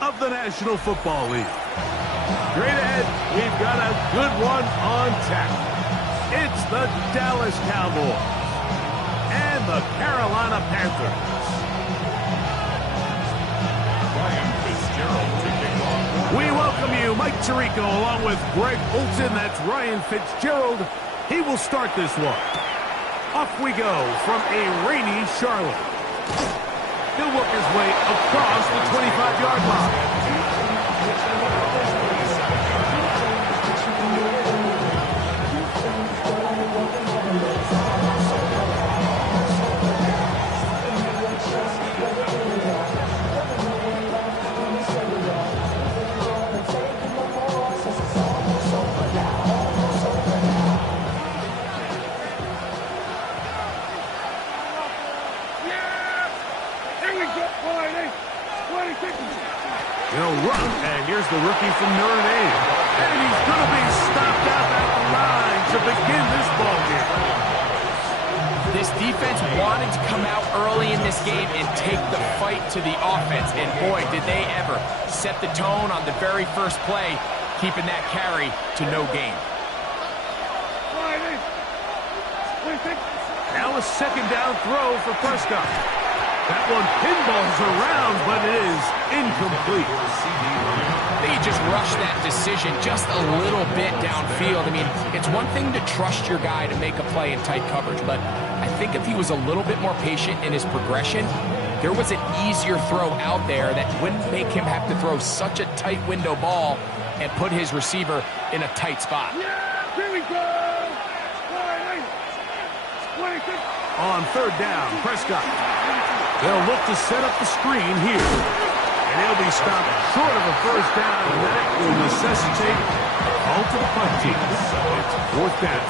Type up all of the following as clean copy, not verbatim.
of the National Football League. Straight ahead, we've got a good one on tap. It's the Dallas Cowboys and the Carolina Panthers. We welcome you, Mike Tirico, along with Greg Olson. That's Ryan Fitzgerald. He will start this one. Off we go from a rainy Charlotte. He'll work his way across the 25-yard line. He'll run, and here's the rookie from Notre Dame. And he's going to be stopped out at the line to begin this ball game. This defense wanted to come out early in this game and take the fight to the offense. And boy, did they ever set the tone on the very first play, keeping that carry to no gain. Now a second down throw for Prescott. That one pinballs around, but it is incomplete. They just rushed that decision just a little bit downfield. I mean, it's one thing to trust your guy to make a play in tight coverage, but I think if he was a little bit more patient in his progression, there was an easier throw out there that wouldn't make him have to throw such a tight window ball and put his receiver in a tight spot. Yeah, here we go! On third down, Prescott. They'll look to set up the screen here. And he'll be stopped short of a first down, and that will necessitate a call to the punt team. It's fourth down.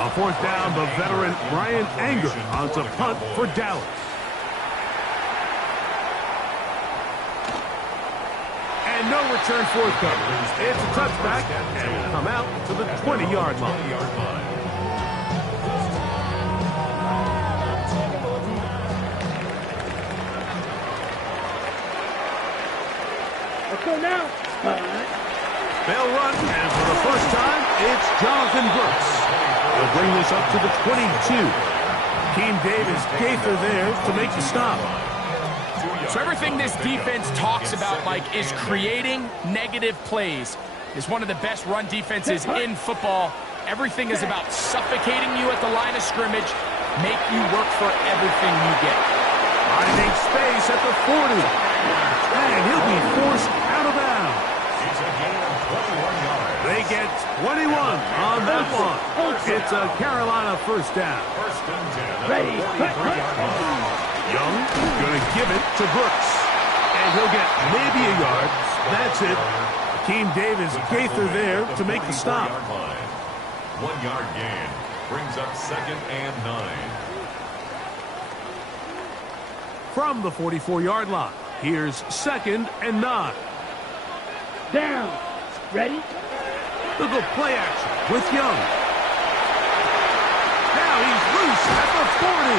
On fourth down, the veteran Ryan Anger onto punt for Dallas. And no return forthcoming. It's a touchback, and will come out to the 20-yard line. Now. They'll run, and for the first time, it's Jonathan Brooks. They'll bring this up to the 22. Team Davis Gaither there to make the stop. So everything this defense talks about, Mike, is creating negative plays. It's one of the best run defenses in football. Everything is about suffocating you at the line of scrimmage, make you work for everything you get. Finding space at the 40. And he'll be forced out of bounds. They get 21 on that one. It's a Carolina first down. Ready. Young going to give it to Brooks. And he'll get maybe a yard. That's it. Team Davis Gaither there to make the stop. 1 yard gain brings up 2nd and 9. From the 44-yard line, here's 2nd and 9. Down. Ready? They'll go play action with Young. Now he's loose at the 40.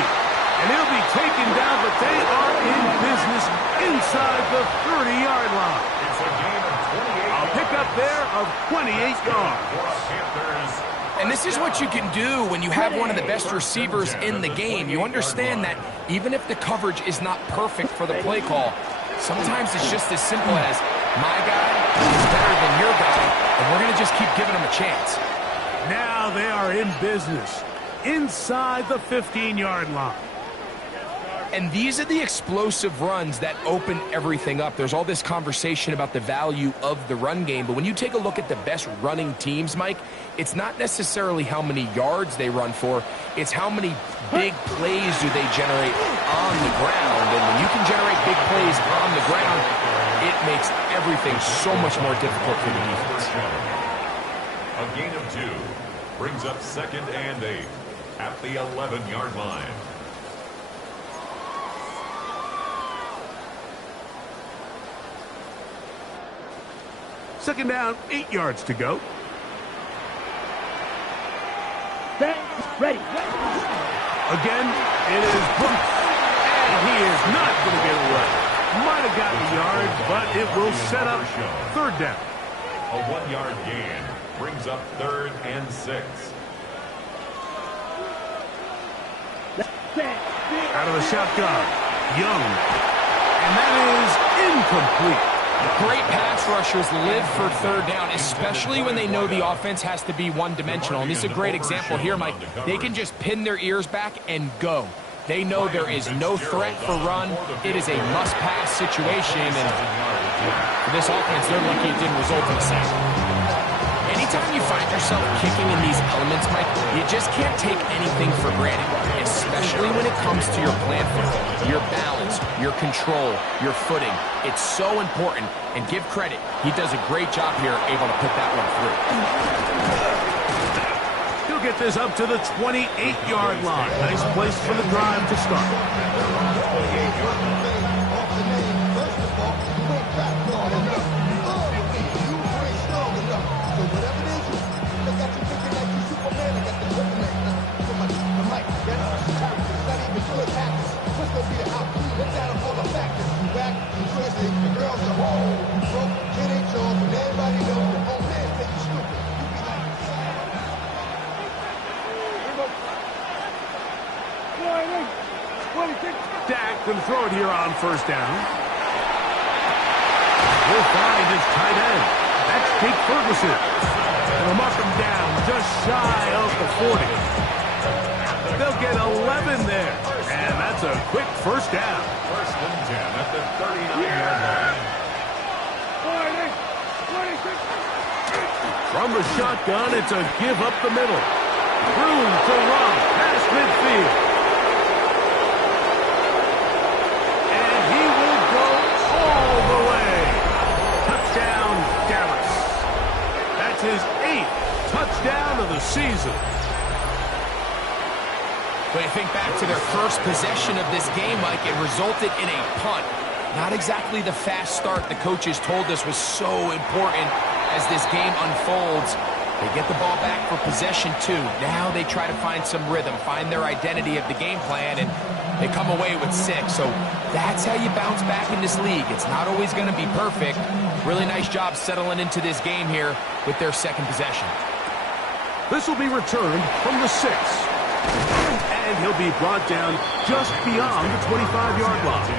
And he'll be taken down, but they are in business inside the 30-yard line. It's a gain of 28. A pickup there of 28 yards. And this is what you can do when you have one of the best receivers in the game. You understand that even if the coverage is not perfect for the play call, sometimes it's just as simple as my guy is better than your guy, and we're going to just keep giving him a chance. Now they are in business inside the 15-yard line. And these are the explosive runs that open everything up. There's all this conversation about the value of the run game, but when you take a look at the best running teams, Mike, it's not necessarily how many yards they run for, it's how many big plays do they generate on the ground. And when you can generate big plays on the ground, it makes everything so much more difficult for the defense. A gain of 2 brings up 2nd and 8 at the 11-yard line. Second down, 8 yards to go. Ready. Again, it is Brooks. And he is not going to get away. Might have gotten a yard, It will set up third down. A 1-yard gain brings up 3rd and 6. Out of the shotgun, Young. And that is incomplete. Great pass rushers live for third down, especially when they know the offense has to be one-dimensional. And this is a great example here, Mike. They can just pin their ears back and go. They know there is no threat for run. It is a must-pass situation. And for this offense, they're lucky it didn't result in a sack. Anytime you find yourself kicking in these elements, Mike, you just can't take anything for granted, especially when it comes to your plant foot, your balance, your control, your footing. It's so important, and give credit. He does a great job here, able to put that one through. He'll get this up to the 28-yard line. Nice place for the drive to start. Dak can throw it here on first down. We'll find his tight end. That's Jake Ferguson. They'll mark him down just shy of the 40. They'll get 11 there. And that's a quick first down. 1st and 10 at the 39-yard line. From the shotgun, it's a give up the middle. Room to run past midfield. And he will go all the way. Touchdown, Dallas. That's his 8th touchdown of the season. When you think back to their first possession of this game, Mike, it resulted in a punt. Not exactly the fast start the coaches told us was so important as this game unfolds. They get the ball back for possession 2. Now they try to find some rhythm, find their identity of the game plan, and they come away with 6. So that's how you bounce back in this league. It's not always going to be perfect. Really nice job settling into this game here with their second possession. This will be returned from the 6. And he'll be brought down just beyond the 25-yard line.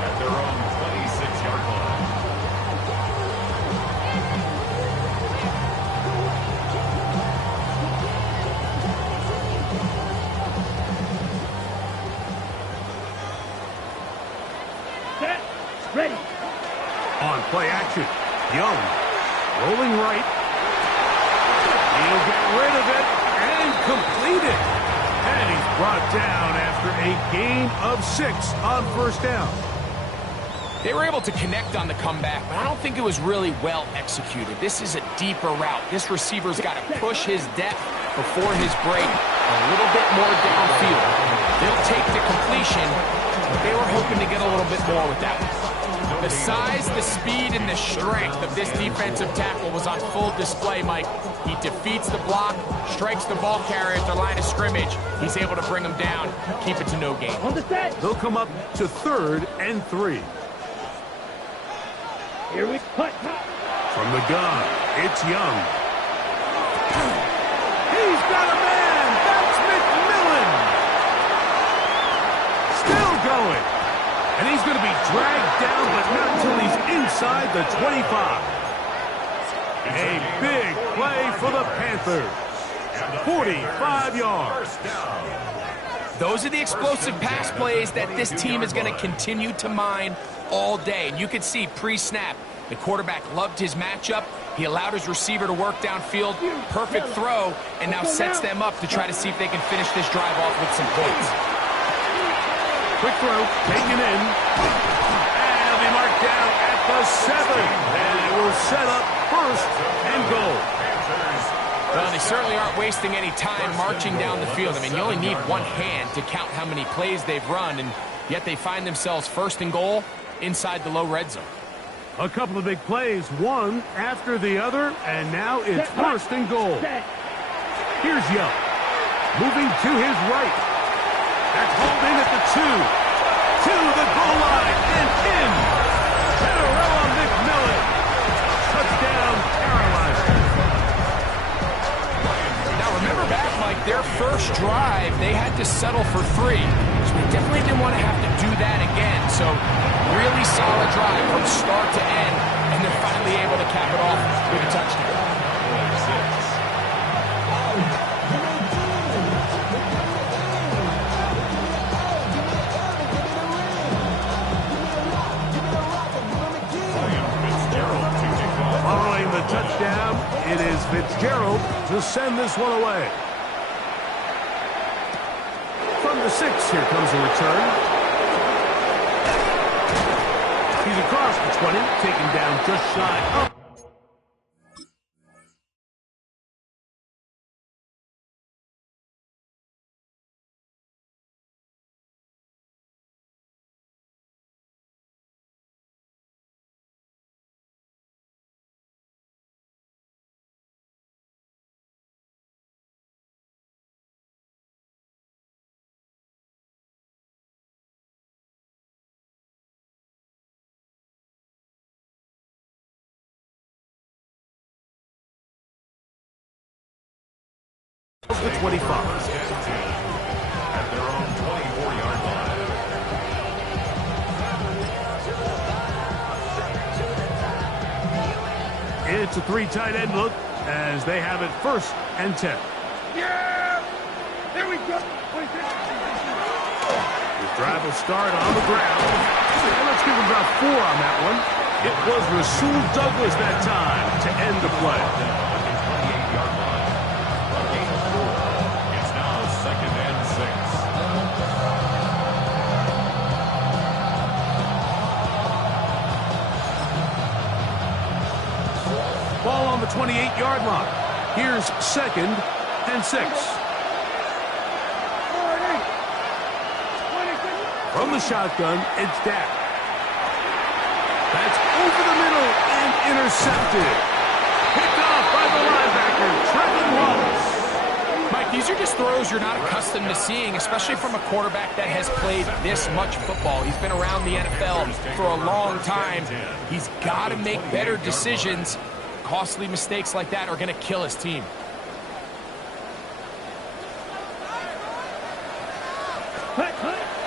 At their own 26-yard line. Set. Ready. On play action, Young rolling right. He'll get rid of it and complete it. And he's brought down after a gain of 6 on first down. They were able to connect on the comeback, but I don't think it was really well executed. This is a deeper route. This receiver's got to push his depth before his break a little bit more downfield. They'll take the completion, but they were hoping to get a little bit more with that one. The size, the speed, and the strength of this defensive tackle was on full display, Mike. He defeats the block, strikes the ball carrier at the line of scrimmage. He's able to bring him down, keep it to no gain. On the set. They'll come up to 3rd and 3. Here we punt. From the gun, it's Young. He's got a man. That's McMillan. Still going. And he's going to be dragged down, but not until he's inside the 25. A big play for the Panthers. 45 yards. Those are the explosive pass plays that this team is going to continue to mine all day. And you can see pre-snap, the quarterback loved his matchup. He allowed his receiver to work downfield. Perfect throw, and now sets them up to try to see if they can finish this drive off with some points. Quick throw, taken in. And they mark down at the 7. And it will set up 1st and goal. Well, they certainly aren't wasting any time marching down the field. I mean, you only need one hand to count how many plays they've run, and yet they find themselves 1st and goal inside the low red zone. A couple of big plays, one after the other, and now it's 1st and goal. Here's Young, moving to his right. That's hauled in at the 2. To the goal line and in. Panthersric settle for 3. So they definitely didn't want to have to do that again. So really solid drive from start to end, and they're finally able to cap it off with a touchdown. Following the touchdown, it is Fitzgerald to send this one away. From the 6, here comes a return. He's across the 20, taken down just shy of. The 25. At their own 24-yard line. It's a 3 tight end look as they have it 1st and 10. Yeah! There we go. His drive will start on the ground. And let's give him about 4 on that one. It was Rasul Douglas that time to end the play. Ball on the 28-yard line. Here's 2nd and 6. From the shotgun, it's Dak. That's over the middle and intercepted. Picked off by the linebacker, Trevin Wallace. Mike, these are just throws you're not accustomed to seeing, especially from a quarterback that has played this much football. He's been around the NFL for a long time. He's got to make better decisions. Costly mistakes like that are going to kill his team.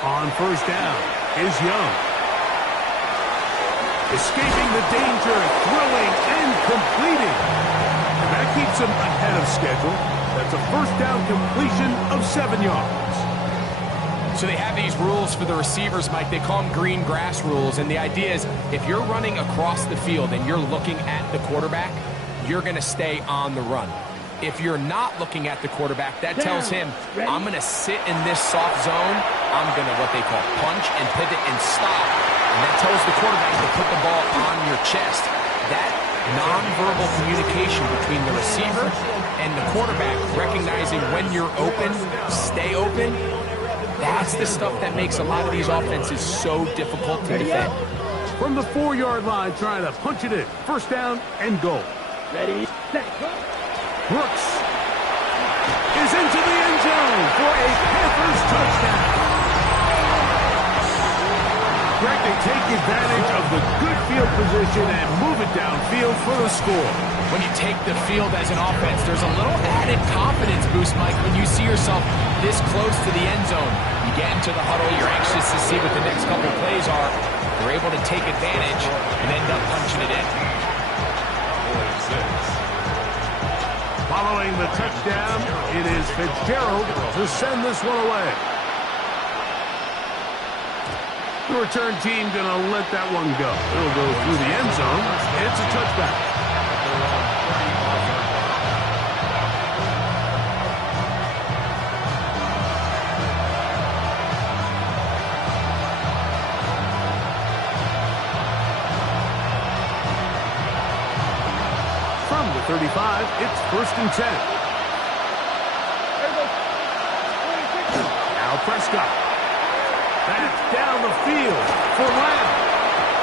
On 1st down is Young. Escaping the danger, throwing and completing. And that keeps him ahead of schedule. That's a 1st down completion of 7 yards. So they have these rules for the receivers, Mike. They call them green grass rules. And the idea is if you're running across the field and you're looking at the quarterback, you're going to stay on the run. If you're not looking at the quarterback, that tells him, I'm going to sit in this soft zone. I'm going to what they call punch and pivot and stop. And that tells the quarterback to put the ball on your chest. That nonverbal communication between the receiver and the quarterback, recognizing when you're open, stay open, that's the stuff that makes a lot of these offenses so difficult to defend. From the 4-yard line, trying to punch it in. 1st down and goal. Ready, set, go. Brooks is into the end zone for a Panthers touchdown. Greg, they take advantage of the good field position and move it downfield for the score. When you take the field as an offense, there's a little added confidence boost, Mike, when you see yourself this close to the end zone. You get into the huddle, you're anxious to see what the next couple plays are. You're able to take advantage and end up punching it in. Following the touchdown, it is Fitzgerald to send this one away. The return team going to let that one go. It'll go through the end zone. It's a touchback. From the 35, it's 1st and 10. Now Prescott. That's down the field for Lamb.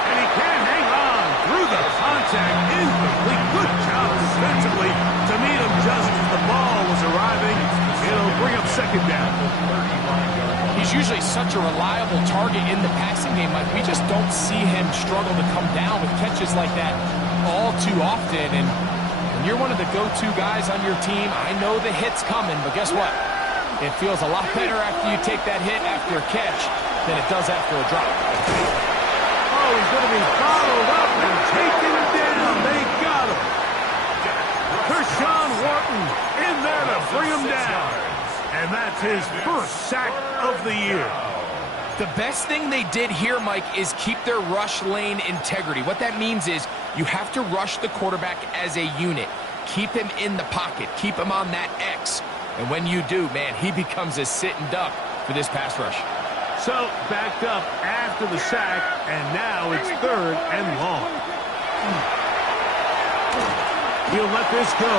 And he can't hang on through the contact. Incomplete. Good job defensively to meet him just as the ball was arriving. It'll bring up 2nd down. He's usually such a reliable target in the passing game. Like, we just don't see him struggle to come down with catches like that all too often. And when you're one of the go-to guys on your team, I know the hit's coming, but guess what? It feels a lot better after you take that hit after a catch than it does after a drop. Oh, he's going to be followed up and taken down. They got him. Kershawn Wharton in there to bring him down. And that's his first sack of the year. The best thing they did here, Mike, is keep their rush lane integrity. What that means is you have to rush the quarterback as a unit. Keep him in the pocket. Keep him on that X. And when you do, man, he becomes a sitting duck for this pass rush. So, backed up after the sack, and now it's 3rd and long. He'll let this go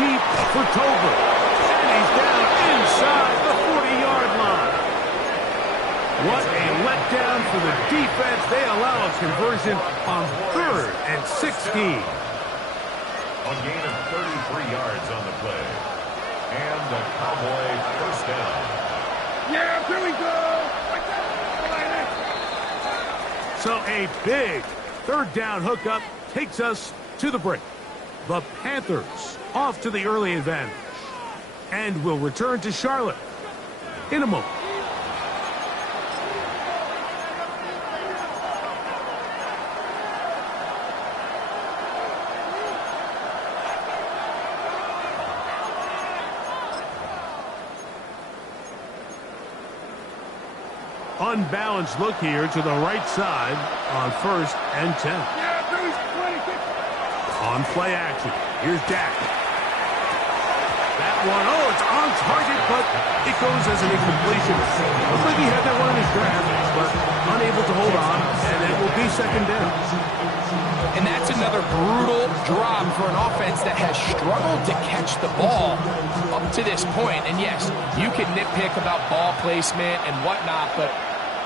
deep for Tolbert. And he's down inside the 40-yard line. What a letdown for the defense. They allow a conversion on 3rd and 16. A gain of 33 yards on the play. And the Cowboy first down. Yeah, here we go. So a big 3rd down hookup takes us to the break. The Panthers off to the early advantage. And will return to Charlotte in a moment. Unbalanced look here to the right side on 1st and 10. On play action. Here's Dak. That one, oh, it's on target, but it goes as an incompletion. Looks like he had that one in his grasp, but unable to hold on, and it will be 2nd down. And that's another brutal drop for an offense that has struggled to catch the ball up to this point. And yes, you can nitpick about ball placement and whatnot, but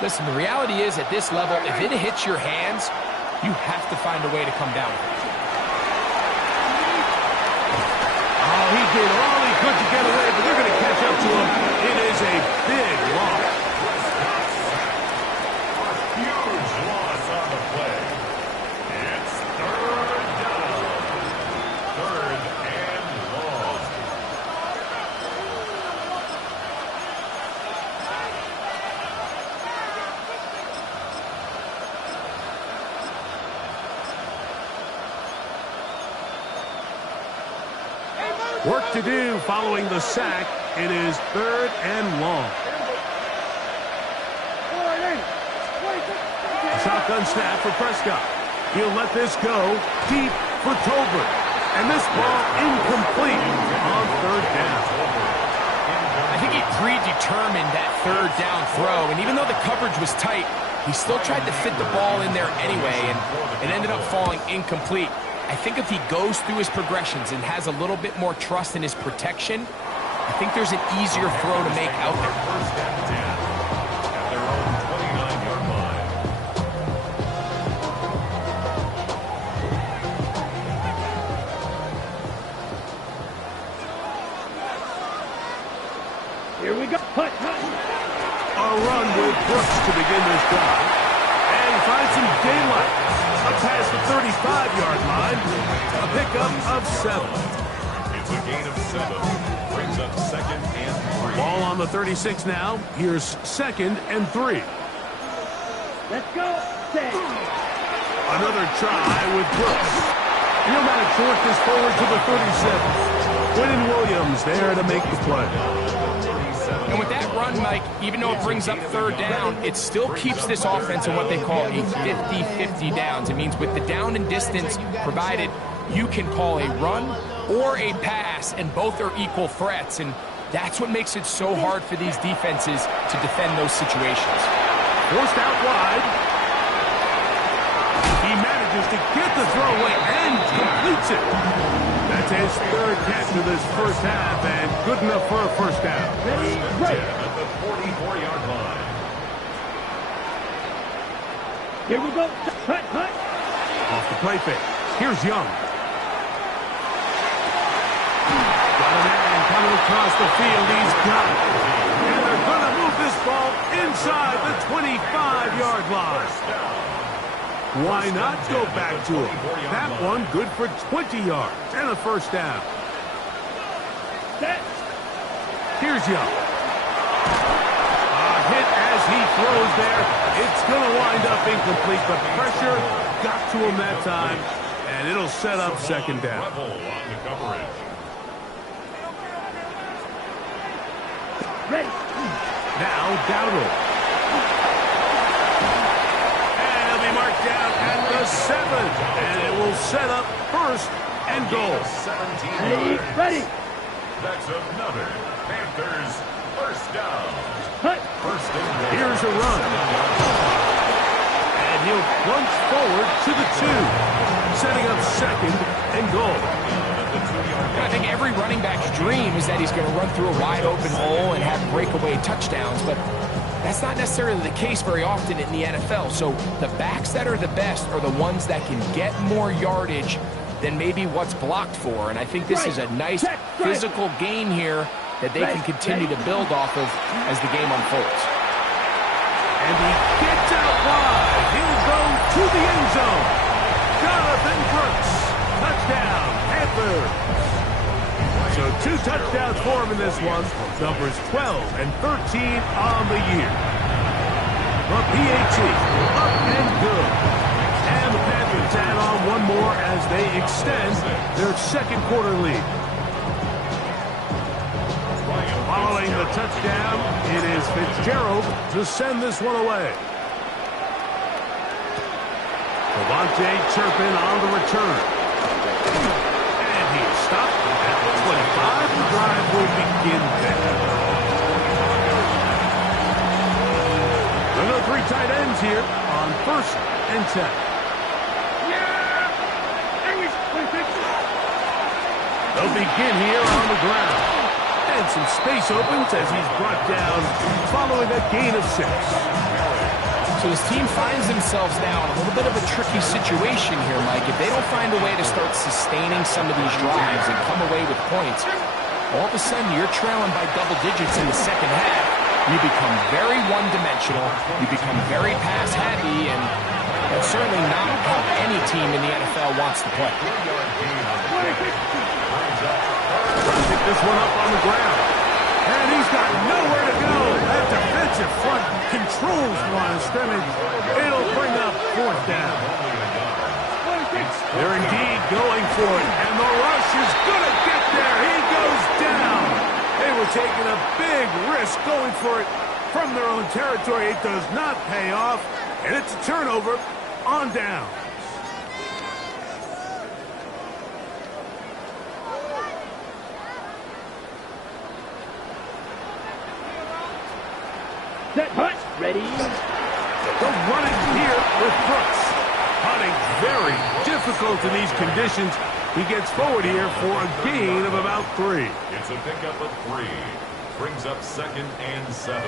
listen, the reality is at this level, if it hits your hands, you have to find a way to come down with it. Oh, he did all he could to get away, but they're going to catch up to him. It is a big loss. Huge loss on the play. It's 3rd down. 3rd and long. Work to do following the sack. It is 3rd and long. Shotgun snap for Prescott. He'll let this go deep for Tolbert. And this ball incomplete on 3rd down. I think he predetermined that 3rd down throw, and even though the coverage was tight, he still tried to fit the ball in there anyway, and it ended up falling incomplete. I think if he goes through his progressions and has a little bit more trust in his protection, I think there's an easier throw to make out there. First down 10 at their own 29-yard line. Here we go. Hut, hut. A run with Brooks to begin this drive. And find some daylight. Up past the 35-yard line. A pickup of 7. It's a gain of 7. Brings up 2nd and 3. Ball on the 36 now. Here's 2nd and 3. Let's go. Set. Another try with Brooks. He'll manage to work this forward to the 37. Quentin Williams there to make the play. And with that run, Mike, even though it brings up 3rd down, it still keeps this offense in what they call a 50-50 downs. It means with the down and distance provided, you can call a run or a pass, and both are equal threats. And that's what makes it so hard for these defenses to defend those situations. Forced out wide. He manages to get the throw away and completes it. That's his 3rd catch of this first half, and good enough for a first down. Ready, Right right. at the 44-yard line. Here we go. Hut, hut. Off the play fake. Here's Young. Got a man coming across the field. He's got it. And they're going to move this ball inside the 25-yard line. Why not go back to him? That one good for 20 yards and a first down. Set. Here's Young. he throws there. It's going to wind up incomplete, but pressure got to him that time, and it'll set up second down. Rebel on the coverage. Ready. Now Dowdle. And he'll be marked down at the 7. And it will set up first and goal. 17 yards. Ready. That's another Panthers first down. Hut. First and goal. Here's a run. And he'll plunge forward to the 2. Setting up second and goal. I think every running back's dream is that he's going to run through a wide open hole and have breakaway touchdowns, but that's not necessarily the case very often in the NFL. So the backs that are the best are the ones that can get more yardage than maybe what's blocked for. And I think this is a nice physical gain here that they can continue to build off of as the game unfolds. And he gets out wide. He'll go to the end zone. Jonathan Brooks. Touchdown, Panthers. So 2 touchdowns for him in this one. Numbers 12 and 13 on the year. The PAT, up and good. And the Panthers add on one more as they extend their second quarter lead. Following the touchdown, it is Fitzgerald to send this one away. Devontae Turpin on the return. And he is stopped at the 25. The drive will begin there. There are 3 tight ends here on first and 10. They'll begin here on the ground. And some space opens as he's brought down following a gain of 6. So this team finds themselves now in a little bit of a tricky situation here, Mike. If they don't find a way to start sustaining some of these drives and come away with points, all of a sudden you're trailing by double digits in the second half. You become very one-dimensional. You become very pass-happy, and that's certainly not how any team in the NFL wants to play. Pick this one up on the ground. And he's got nowhere to go. That defensive front controls line of scrimmage. It'll bring up 4th down. They're indeed going for it. And the rush is going to get there. He goes down. They were taking a big risk going for it from their own territory. It does not pay off. And it's a turnover on down. Set. Hut. Ready. They'll run it here with Brooks. Hunting very difficult in these conditions. He gets forward here for a gain of about 3. It's a pickup of 3. Brings up second and 7.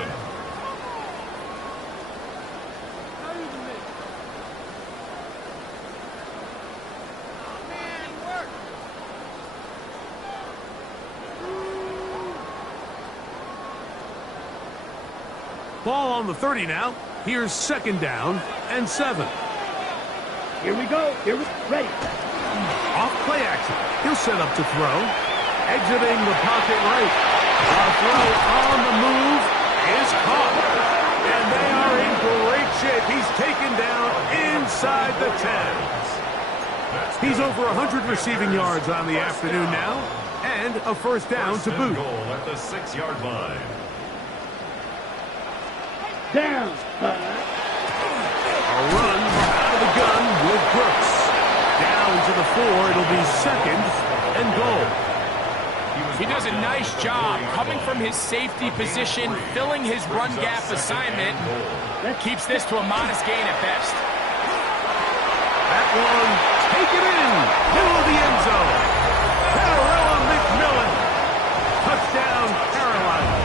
Ball on the 30 now. Here's second down and 7. Here we go. Ready. Off play action. He'll set up to throw. Exiting the pocket right. A throw on the move is caught. And they are in great shape. He's taken down inside the 10. He's over 100 receiving yards on the afternoon now. And a first down to boot. Goal at the 6-yard line. Down. A run out of the gun with Brooks. Down to the 4. It'll be second and goal. He does a nice job coming from his safety position, filling his run gap assignment. Keeps this to a modest gain at best. That one taken in. Middle of the end zone. Parallel McMillan. Touchdown, Carolina.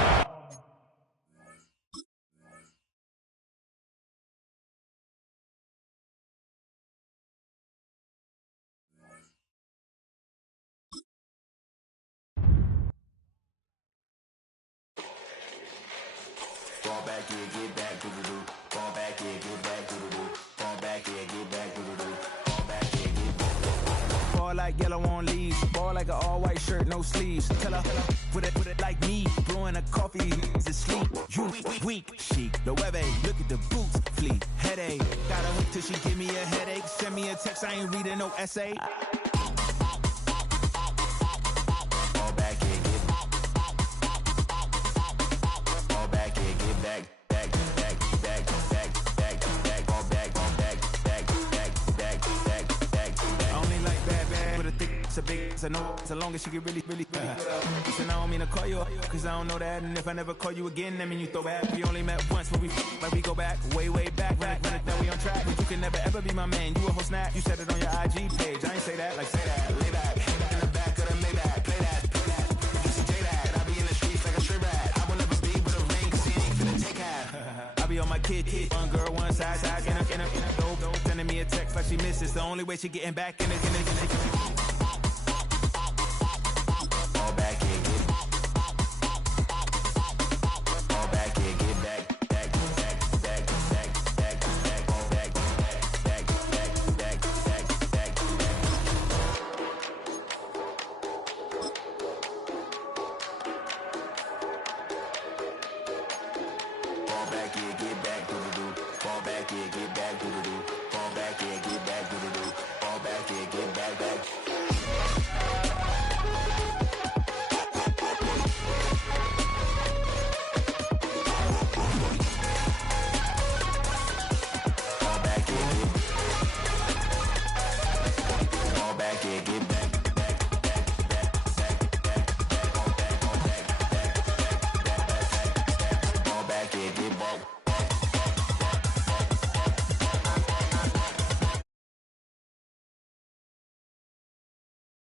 Fall back here, get back to the do. Fall back here, get back to the do. Fall back here, get back to the do. Fall back here, get back to the do. Fall like yellow on leaves. Ball like an all-white shirt, no sleeves. Tell her, put it like me. Brewing a coffee, to sleep. You weak, chic. The web, look at the boots, fleet. Headache, got a hook till she give me a headache. Send me a text, I ain't reading no essay. Fall back and get fall back and get back. It's a big, it's a no, so long as she get really good. Listen, I don't mean to call you up, cause I don't know that. And if I never call you again, that mean you throw back. We only met once, but we go back, way back. When it then we on track. But you can never ever be my man. You a whole snap, you said it on your IG page. I ain't say that, like say that, lay back. In the back of the Maybach, play that. You see J that, I be in the streets like a strip rat. I will never be with a ring, cause he ain't finna take half. I be on my kid, one girl, one side, in a dope, sending me a text like she misses. The only way she getting back in it.